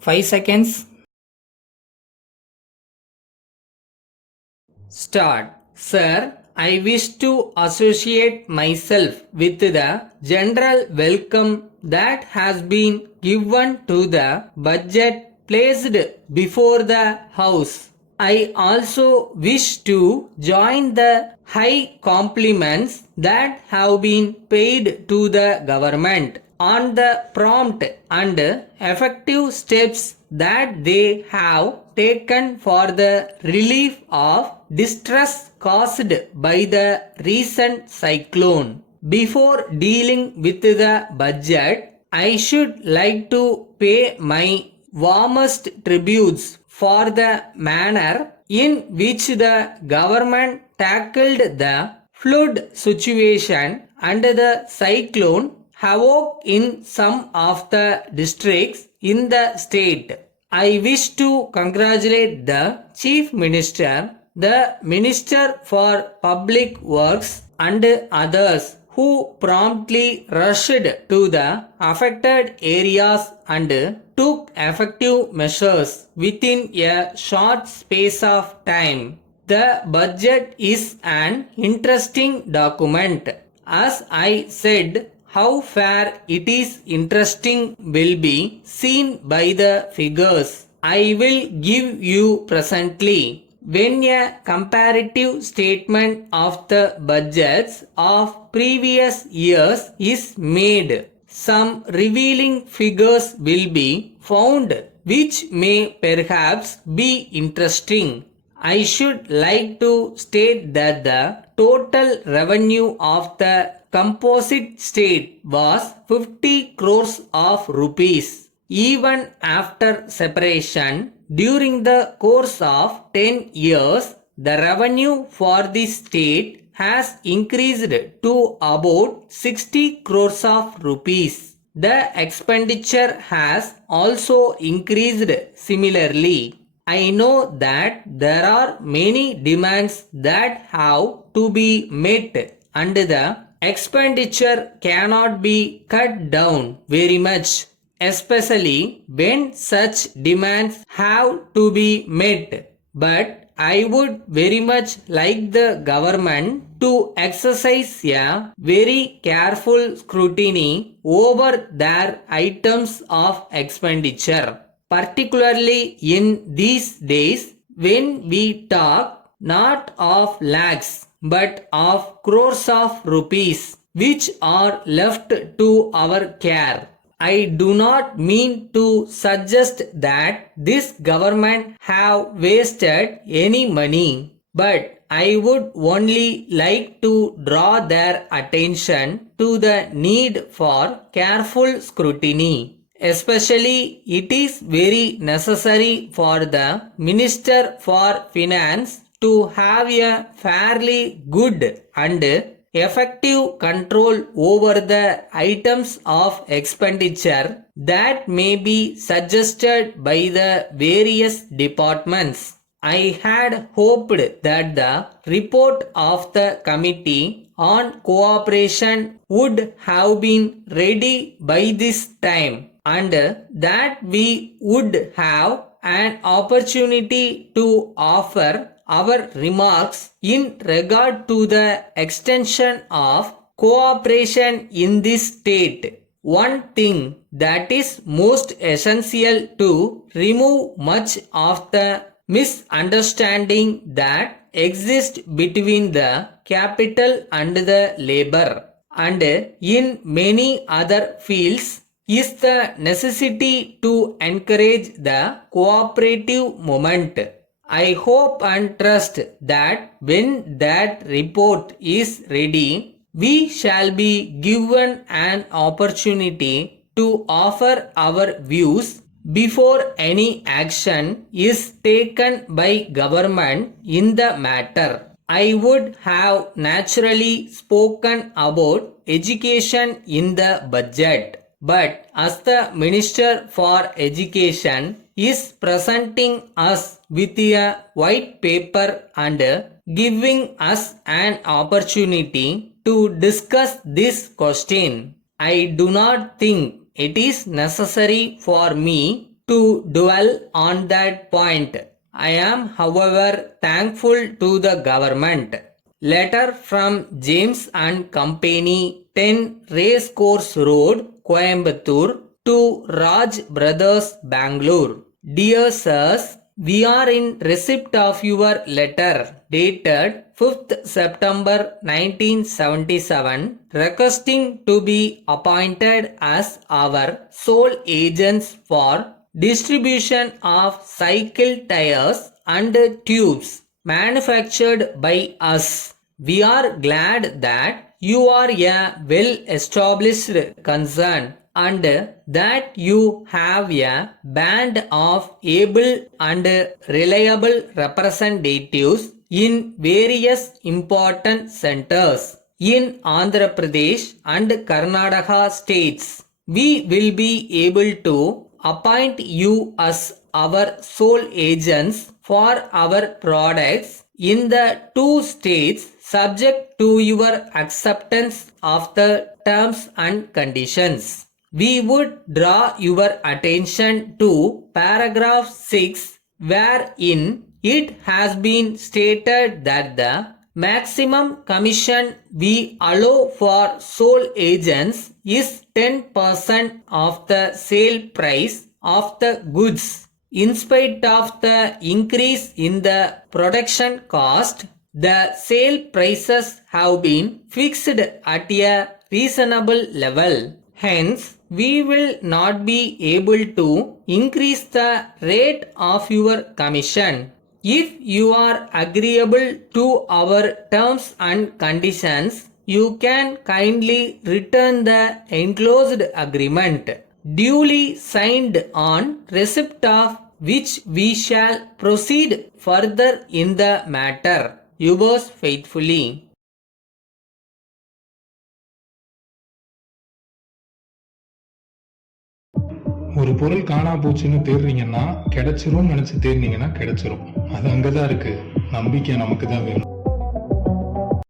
5 seconds. Start. Sir, I wish to associate myself with the general welcome that has been given to the budget placed before the House. I also wish to join the high compliments that have been paid to the government on the prompt and effective steps that they have taken for the relief of distress caused by the recent cyclone. Before dealing with the budget, I should like to pay my warmest tributes for the manner in which the government tackled the flood situation and the cyclone havoc in some of the districts in the state. I wish to congratulate the Chief Minister, the Minister for Public Works and others who promptly rushed to the affected areas and took effective measures within a short space of time. The budget is an interesting document. As I said, how far it is interesting will be seen by the figures I will give you presently. When a comparative statement of the budgets of previous years is made, some revealing figures will be found which may perhaps be interesting. I should like to state that the total revenue of the composite state was 50 crores of rupees. Even after separation, during the course of 10 years, the revenue for the state has increased to about 60 crores of rupees. The expenditure has also increased similarly. I know that there are many demands that have to be met and the expenditure cannot be cut down very much, especially when such demands have to be met. But I would very much like the government to exercise a very careful scrutiny over their items of expenditure, particularly in these days when we talk not of lakhs but of crores of rupees which are left to our care. I do not mean to suggest that this government have wasted any money, but I would only like to draw their attention to the need for careful scrutiny. Especially, it is very necessary for the Minister for Finance to have a fairly good and effective control over the items of expenditure that may be suggested by the various departments. I had hoped that the report of the Committee on Cooperation would have been ready by this time and that we would have an opportunity to offer our remarks in regard to the extension of cooperation in this state. One thing that is most essential to remove much of the misunderstanding that exists between the capital and the labor and in many other fields is the necessity to encourage the cooperative movement. I hope and trust that when that report is ready, we shall be given an opportunity to offer our views before any action is taken by government in the matter. I would have naturally spoken about education in the budget, but as the Minister for Education is presenting us with a white paper and giving us an opportunity to discuss this question, I do not think it is necessary for me to dwell on that point. I am, however, thankful to the government. Letter from James and Company, 10 Racecourse Road, Coimbatore, to Raj Brothers, Bangalore. Dear sirs, we are in receipt of your letter dated 5th September 1977 requesting to be appointed as our sole agents for distribution of cycle tires and tubes manufactured by us. We are glad that you are a well-established concern and that you have a band of able and reliable representatives in various important centers in Andhra Pradesh and Karnataka states. We will be able to appoint you as our sole agents for our products in the two states subject to your acceptance of the terms and conditions. We would draw your attention to paragraph 6 wherein it has been stated that the maximum commission we allow for sole agents is 10% of the sale price of the goods. In spite of the increase in the production cost, the sale prices have been fixed at a reasonable level. Hence, we will not be able to increase the rate of your commission. If you are agreeable to our terms and conditions, you can kindly return the enclosed agreement, duly signed on receipt of which we shall proceed further in the matter. Yours faithfully. ஒரு பொருள் காணா போச்சுன்னு தேடுறீங்கன்னா கிடைச்சிரும் நினைச்சு தேடினீங்கன்னா கிடைச்சிரும். அது அங்கதான் இருக்கு. நம்பிக்கை நமக்கு தான் வேணும்.